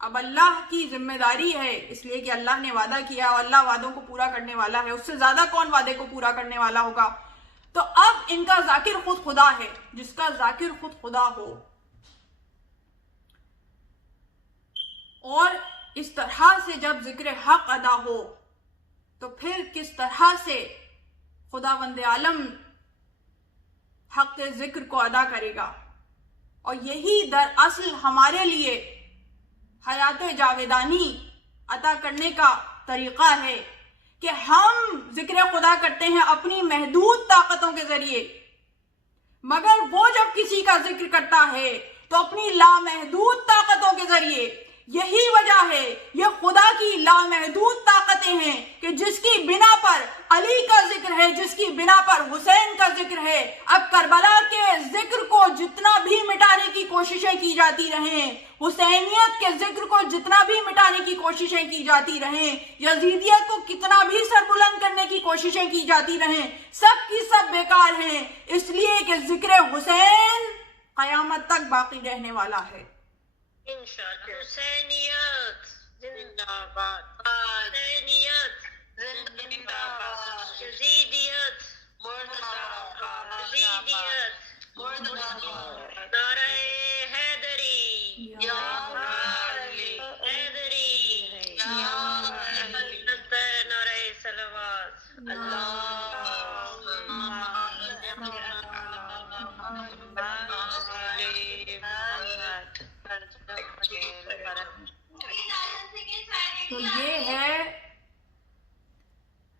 अब अल्लाह की जिम्मेदारी है, इसलिए कि अल्लाह ने वादा किया और अल्लाह वादों को पूरा करने वाला है, उससे ज्यादा कौन वादे को पूरा करने वाला होगा। तो अब इनका जाकिर खुद खुदा है। जिसका जाकिर खुद खुदा हो और इस तरह से जब जिक्र हक अदा हो तो फिर किस तरह से खुदावंद आलम हक जिक्र को अदा करेगा। और यही दरअसल हमारे लिए हयात जावेदानी अता करने का तरीका है कि हम जिक्र खुदा करते हैं अपनी महदूद ताकतों के जरिए, मगर वो जब किसी का जिक्र करता है तो अपनी लामहदूद ताकतों के जरिए। यही वजह है, ये खुदा की लामहदूद ताकतें हैं कि जिसकी बिना पर अली का जिक्र है, जिसकी बिना पर हुसैन का जिक्र है। अब करबला के जिक्र को जितना भी मिटाने की कोशिशें की जाती रहें, हुसैनियत के जिक्र को जितना भी मिटाने की कोशिशें की जाती रहें, यजीदियत को कितना भी सरबुलंद करने की कोशिशें की जाती रहें, सब की सब बेकार हैं, इसलिए कि जिक्र हुसैन कयामत तक बाकी रहने वाला है। इंशाअल्लाह। हुसैनियत जिंदाबाद, हुसैनियत जिंदाबाद, यजीदियत मुर्दाबाद, यजीदियत मुर्दाबाद, नारे हैदरी या अली, हैदरी या अली, नारे सलवात अल्लाहुम्मा तो ये है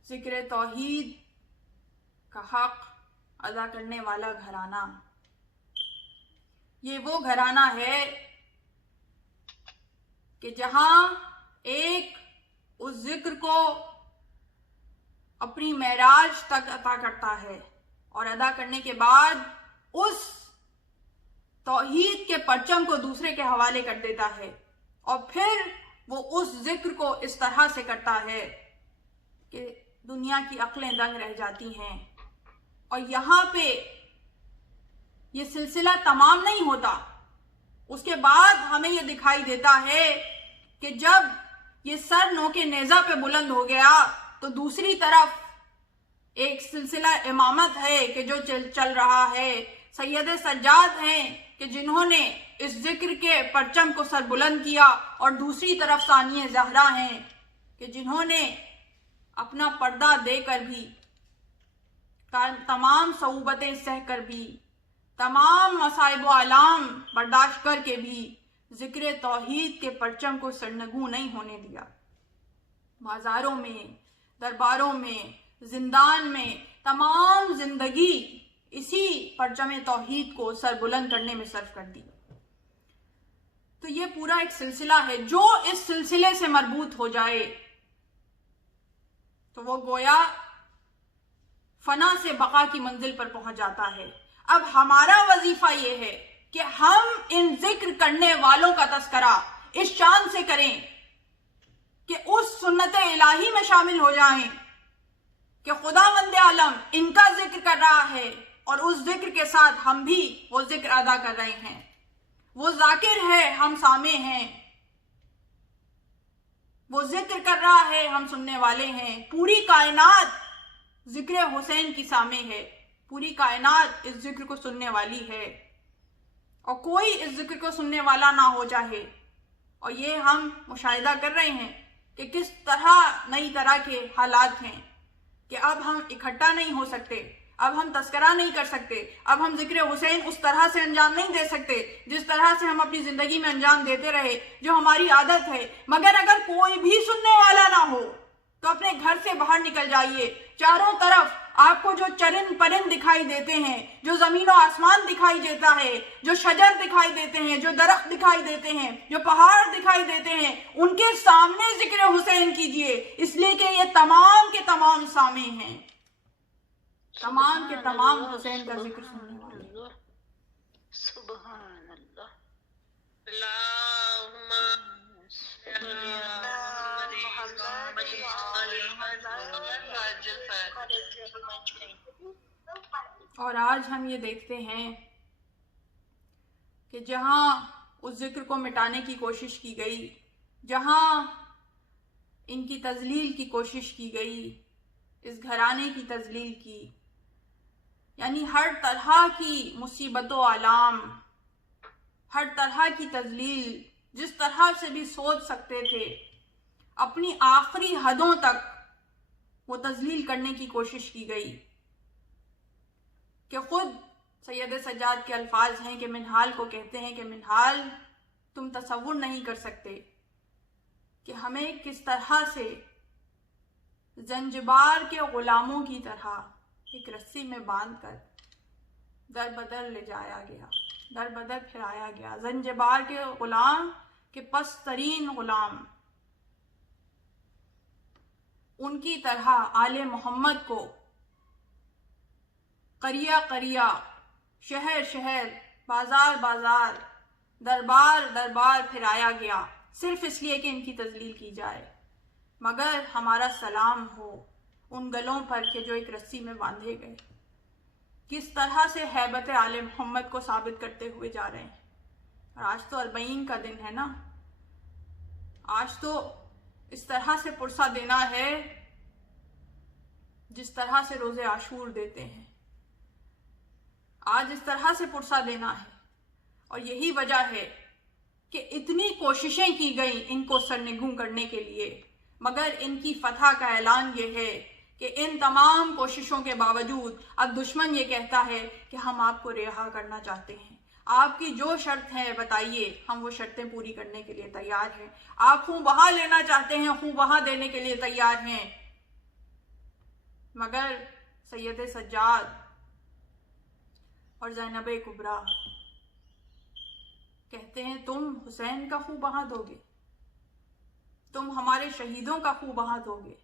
जिक्र तौहीद का हक अदा करने वाला घराना। ये वो घराना है कि जहां एक उस जिक्र को अपनी मेराज तक अता करता है और अदा करने के बाद उस तौहीद के परचम को दूसरे के हवाले कर देता है और फिर वो उस जिक्र को इस तरह से करता है कि दुनिया की अक्लें दंग रह जाती हैं। और यहाँ पे ये सिलसिला तमाम नहीं होता, उसके बाद हमें ये दिखाई देता है कि जब ये सर नोके नेजा पे बुलंद हो गया तो दूसरी तरफ एक सिलसिला इमामत है कि जो चल रहा है। सैयद सज्जाद हैं कि जिन्होंने इस जिक्र के परचम को सरबुलंद किया, और दूसरी तरफ सानिया ज़हरा हैं कि जिन्होंने अपना पर्दा देकर भी, तमाम सऊबतें सहकर भी, तमाम मसाइब व आलाम बर्दाश्त करके भी जिक्र तौहीद के परचम को सरनगू नहीं होने दिया। बाजारों में, दरबारों में, जिंदान में तमाम जिंदगी इसी परचम तौहीद को सरबुलंद करने में सर्फ कर दी। तो ये पूरा एक सिलसिला है। जो इस सिलसिले से मरबूत हो जाए तो वो गोया फना से बका की मंजिल पर पहुंच जाता है। अब हमारा वजीफा ये है कि हम इन जिक्र करने वालों का तस्करा इस शान से करें कि उस सुन्नत इलाही में शामिल हो जाएं कि खुदावंद आलम इनका जिक्र कर रहा है और उस जिक्र के साथ हम भी वो जिक्र अदा कर रहे हैं। वो जाकिर है, हम सामे हैं। वो जिक्र कर रहा है, हम सुनने वाले हैं। पूरी कायनात जिक्र हुसैन की सामे है। पूरी कायनात इस जिक्र को सुनने वाली है और कोई इस जिक्र को सुनने वाला ना हो चाहे। और ये हम मुशाहिदा कर रहे हैं कि किस तरह नई तरह के हालात हैं कि अब हम इकट्ठा नहीं हो सकते, अब हम तस्करा नहीं कर सकते, अब हम जिक्र हुसैन उस तरह से अंजाम नहीं दे सकते जिस तरह से हम अपनी जिंदगी में अंजाम देते रहे, जो हमारी आदत है। मगर अगर कोई भी सुनने वाला ना हो तो अपने घर से बाहर निकल जाइए। चारों तरफ आपको जो चरिंद परिंद दिखाई देते हैं, जो जमीन और आसमान दिखाई देता है, जो शजर दिखाई देते हैं, जो दरख्त दिखाई देते हैं, जो पहाड़ दिखाई देते हैं, उनके सामने जिक्र हुसैन कीजिए, इसलिए कि ये तमाम के तमाम सामे हैं। तमाम के तमाम हुसैन का जिक्र सुनने वाले। सुभान अल्लाह। और आज हम ये देखते हैं कि जहां उस जिक्र को मिटाने की कोशिश की गई, जहां इनकी तजलील की कोशिश की गई, इस घराने की तजलील की, यानी हर तरह की मुसीबतों आलाम, हर तरह की तजलील जिस तरह से भी सोच सकते थे, अपनी आखिरी हदों तक वो तजलील करने की कोशिश की गई कि खुद सैयद सज्जाद के अल्फाज हैं कि मिनहाल को कहते हैं कि मिनहाल, तुम तसव्वुर नहीं कर सकते कि हमें किस तरह से जंजबार के गुलामों की तरह एक रस्सी में बांधकर दर बदर ले जाया गया, दर बदर फिराया गया। जंजबार के गुलाम के पस्तरीन गुलाम, उनकी तरह आले मोहम्मद को करिया करिया, शहर शहर, बाजार बाजार, दरबार दरबार फिराया गया, सिर्फ इसलिए कि इनकी तजलील की जाए। मगर हमारा सलाम हो उन गलों पर के जो एक रस्सी में बांधे गए, किस तरह से हैबत आले मोहम्मद को साबित करते हुए जा रहे हैं। और आज तो अरबईन का दिन है ना, आज तो इस तरह से पुरसा देना है जिस तरह से रोजे आशूर देते हैं। आज इस तरह से पुरसा देना है। और यही वजह है कि इतनी कोशिशें की गई इनको सरनिगूं करने के लिए, मगर इनकी फतह का ऐलान ये है कि इन तमाम कोशिशों के बावजूद अब दुश्मन ये कहता है कि हम आपको रिहा करना चाहते हैं। आपकी जो शर्त है बताइए, हम वो शर्तें पूरी करने के लिए तैयार हैं। आप खूब वहां लेना चाहते हैं, खूब वहां देने के लिए तैयार हैं। मगर सैयद सज्जाद और ज़ैनब कुबरा कहते हैं, तुम हुसैन का खूब वहां दोगे, तुम हमारे शहीदों का खूब वहां दोगे।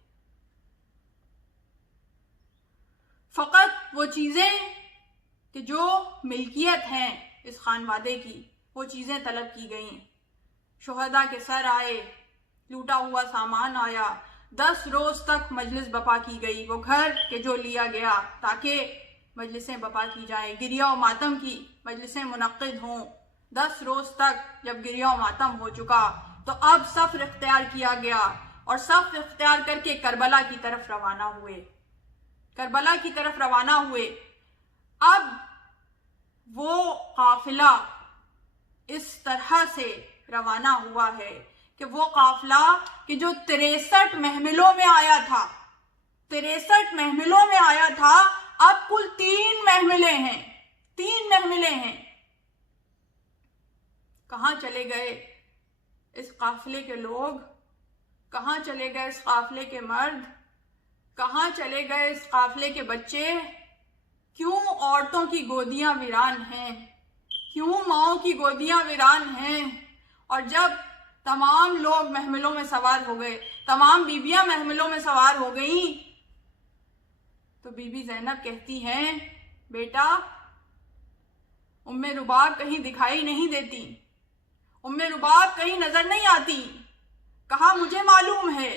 फकत वो चीजें कि जो मिल्कियत हैं इस खानवादे की, वो चीजें तलब की गईं। शुहदा के सर आए, लूटा हुआ सामान आया, 10 रोज तक मजलिस बपा की गई। वो घर के जो लिया गया ताकि मजलिसें बपा की जाए, गिरिया और मातम की मजलिसें मुनक्किद हों। 10 रोज तक जब गिरिया और मातम हो चुका तो अब सफ़र इख्तियार किया गया और सफ़र इख्तियार करके करबला की तरफ रवाना हुए। करबला की तरफ रवाना हुए। अब वो काफिला इस तरह से रवाना हुआ है कि वो काफिला कि जो 63 महमिलों में आया था, 63 महमिलों में आया था, अब कुल 3 महमिलें हैं, 3 महमिलें हैं। कहाँ चले गए इस काफिले के लोग? कहाँ चले गए इस काफिले के मर्द? कहाँ चले गए इस काफिले के बच्चे? क्यों औरतों की गोदियां वीरान हैं? क्यों माओं की गोदियां वीरान हैं? और जब तमाम लोग महमिलों में सवार हो गए, तमाम बीबियां महमिलों में सवार हो गईं, तो बीबी ज़ैनब कहती हैं, बेटा उम्मे रुबाब कहीं दिखाई नहीं देती, उम्मे रुबाब कहीं नजर नहीं आती। कहा मुझे मालूम है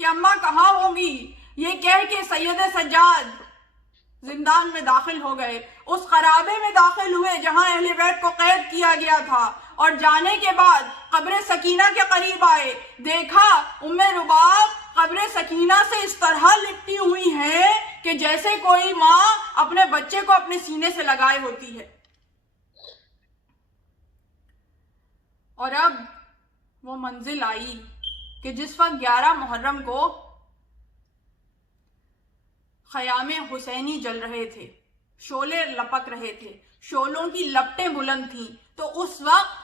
कि अम्मा कहाँ होगी। ये कह के सैयद सज्जाद जिंदान में दाखिल हो गए, उस खराबे में दाखिल हुए जहां अहले बैत को कैद किया गया था। और जाने के बाद कब्र सकीना के करीब आए, देखा उम्मे रुबाब कब्र सकीना से इस तरह लिपटी हुई है कि जैसे कोई माँ अपने बच्चे को अपने सीने से लगाए होती है। और अब वो मंजिल आई कि जिस वक्त 11 मुहर्रम को ख़यामे हुसैनी जल रहे थे, शोले लपक रहे थे, शोलों की लपटें बुलंद थीं, तो उस वक्त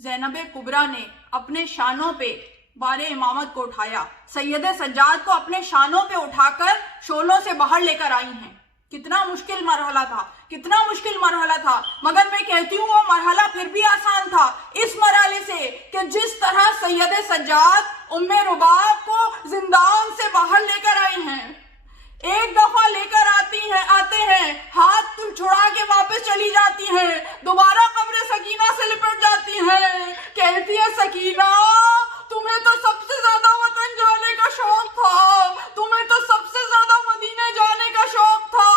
ज़ैनब कुबरा ने अपने शानों पे बारे इमामत को उठाया, सैयद सज्जाद को अपने शानों पे उठाकर शोलों से बाहर लेकर आई हैं। कितना मुश्किल मरहला था, कितना मुश्किल मरहला था, मगर मैं कहती हूँ वो मरहला फिर भी आसान था इस मरहले से कि जिस तरह सैयद सज्जाद उम्मे रुबाब को जिंदान से बाहर लेकर आई हैं। एक दफा लेकर आते हैं, हाथ छुड़ा के वापस चली जाती हैं, दोबारा कब्र सकीना से लिपट जाती हैं। कहती है सकीना तुम्हें तो सबसे ज्यादा वतन जाने का शौक था, तुम्हें तो सबसे ज्यादा मदीने जाने का शौक था।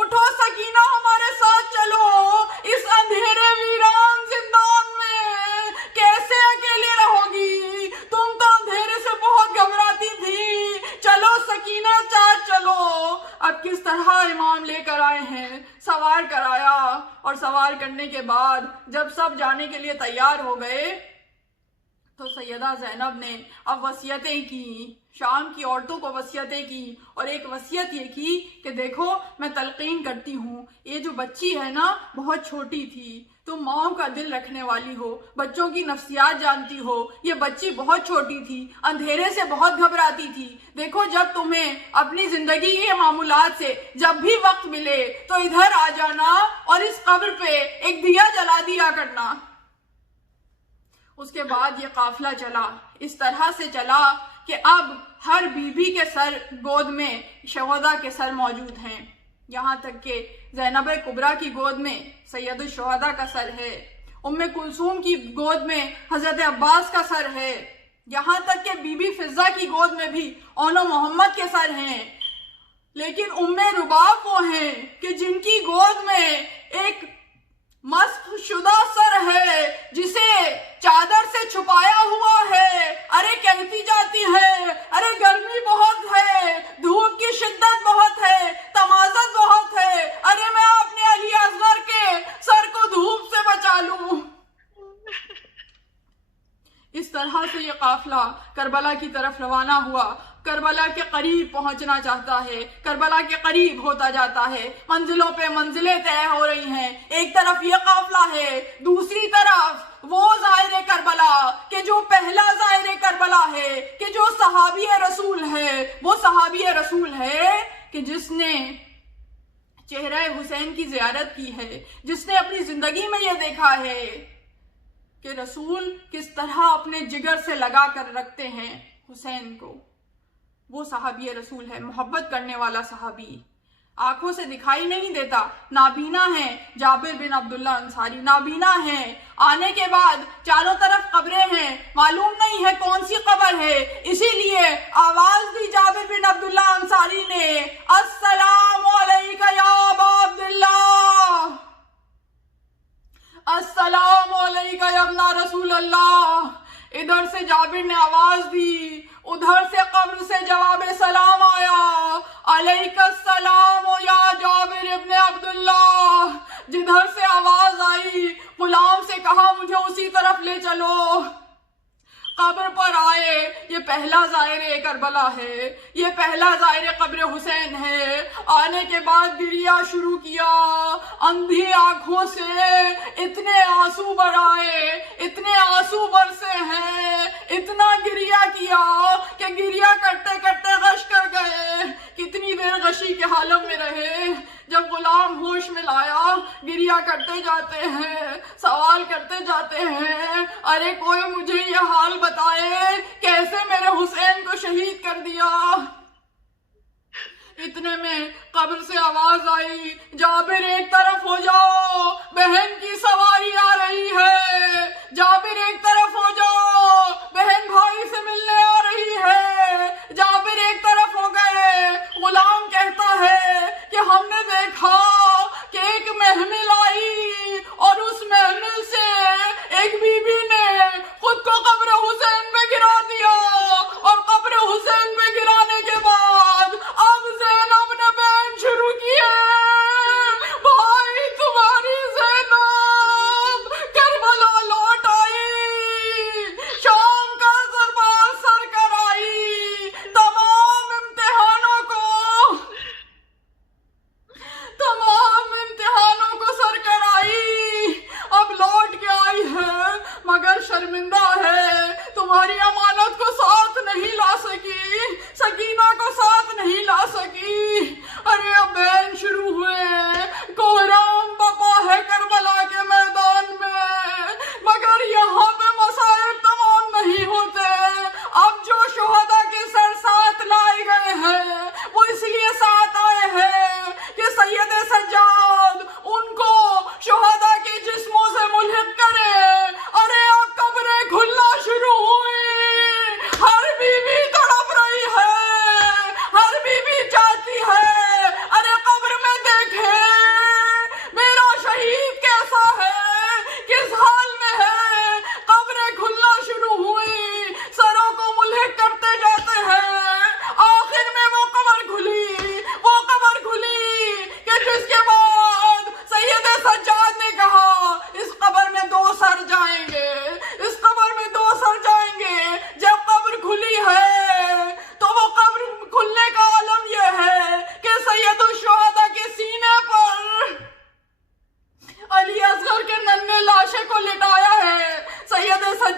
उठो सकीना हमारे साथ चलो, इस अंधेरे वीरान जिंदान में कैसे अकेले रहोगी? तुम तो अंधेरे से बहुत घबराती थी, चलो सकीना चार चलो। अब किस तरह इमाम लेकर आए हैं, सवार कराया, और सवार करने के बाद जब सब जाने के लिए तैयार हो गए तो सैयदा ज़ैनब ने अब वसीयतें की, शाम की औरतों को वसीयतें की, और एक वसीयत ये की कि देखो मैं तलकीन करती हूँ, ये जो बच्ची है ना बहुत छोटी थी, तुम माओ का दिल रखने वाली हो, बच्चों की नफ्सियात जानती हो, ये बच्ची बहुत छोटी थी, अंधेरे से बहुत घबराती थी। देखो जब तुम्हें अपनी जिंदगी के मामूलात से जब भी वक्त मिले तो इधर आ जाना और इस कब्र पे एक दिया जला दिया करना। उसके बाद ये काफिला चला, इस तरह से चला कि अब हर बीबी के सर गोद में शहदा के सर मौजूद हैं। यहाँ तक कि ज़ैनब कुबरा की गोद में सैयद शुहदा का सर है, उम्मे कुलसूम की गोद में हजरत अब्बास का सर है, यहाँ तक कि बीबी फिजा की गोद में भी ओनो मोहम्मद के सर हैं। लेकिन उम्मे रुबाब वो हैं कि जिनकी गोद में एक मस्क शुदा सर है जिसे चादर से छुपाया हुआ है। अरे कहती जाती है अरे गर्मी बहुत है, धूप की शिद्दत बहुत है, तमाज़त बहुत है, अरे मैं अपने अली असगर के सर को धूप से बचा लूं। इस तरह से ये काफिला करबला की तरफ रवाना हुआ, करबला के करीब पहुंचना चाहता है, करबला के करीब होता जाता है, मंजिलों पे मंजिलें तय हो रही हैं। एक तरफ ये काफिला है, दूसरी तरफ वो ज़ाहिर करबला कि जो पहला ज़ाहिर करबला है, कि जो सहाबी रसूल है, वो सहाबी रसूल है कि जिसने चेहरा हुसैन की ज़ियारत की है, जिसने अपनी जिंदगी में यह देखा है कि रसूल किस तरह अपने जिगर से लगा कर रखते हैं हुसैन को। वो सहाबी रसूल है, मोहब्बत करने वाला सहाबी, आंखों से दिखाई नहीं देता, नाबीना है। जाबिर बिन अब्दुल्ला अंसारी नाबीना है। आने के बाद चारों तरफ कब्रें हैं, मालूम नहीं है कौन सी कब्र है, इसीलिए आवाज दी जाबिर बिन अब्दुल्ला अंसारी ने, अस्सलामु अलैका या अबा अब्दुल्लाह, अस्सलामु अलैका या इब्ना रसूल अल्लाह। इधर से जाबिर ने आवाज दी, उधर से कब्र से जवाब सलाम आया, अलैकुस्सलाम या जाबिर इब्ने अब्दुल्लाह। जिधर से आवाज आई, गुलाम से कहा मुझे उसी तरफ ले चलो। कब्र पर आए, ये पहला ज़ाहिर करबला है, ये पहला ज़ाहिर कब्र हुसैन है। आने के बाद गिरिया शुरू किया, अंधी आंखों से इतने आंसू बराए, इतने आंसू बरसे हैं, इतना गिरिया किया कि गिरिया करते करते गश कर गए। कितनी देर गशी के हालत में रहे। जब गुलाम होश में लाया, गिरिया करते जाते हैं, सवाल करते जाते हैं, अरे कोई मुझे ये हाल बताए, कैसे मेरे हुसैन को शहीद कर दिया। इतने में कब्र से आवाज आई, जाबिर एक तरफ हो जाओ, बहन की सवारी आ रही है। जाबिर एक तरफ हो जाओ, बहन भाई से मिलने आ रही है। जाबिर एक तरफ हो गए। गुलाम कहता है कि हमने देखा कि एक महमिल आई और उस महमिल से एक बीबी ने खुद को कब्र हुसैन में गिरा दिया, और कब्र हुसैन में गिराने के बाद अब ज़ैनब ने बहन शुरू की है, भाई तुम्हारी ज़ैनब करबला लौट आई, शाम का दरबार सर कर आई, तमाम इम्तिहानों को सर कर आई, अब लौट के आई है, मगर शर्मिंदा है। तुम्हारी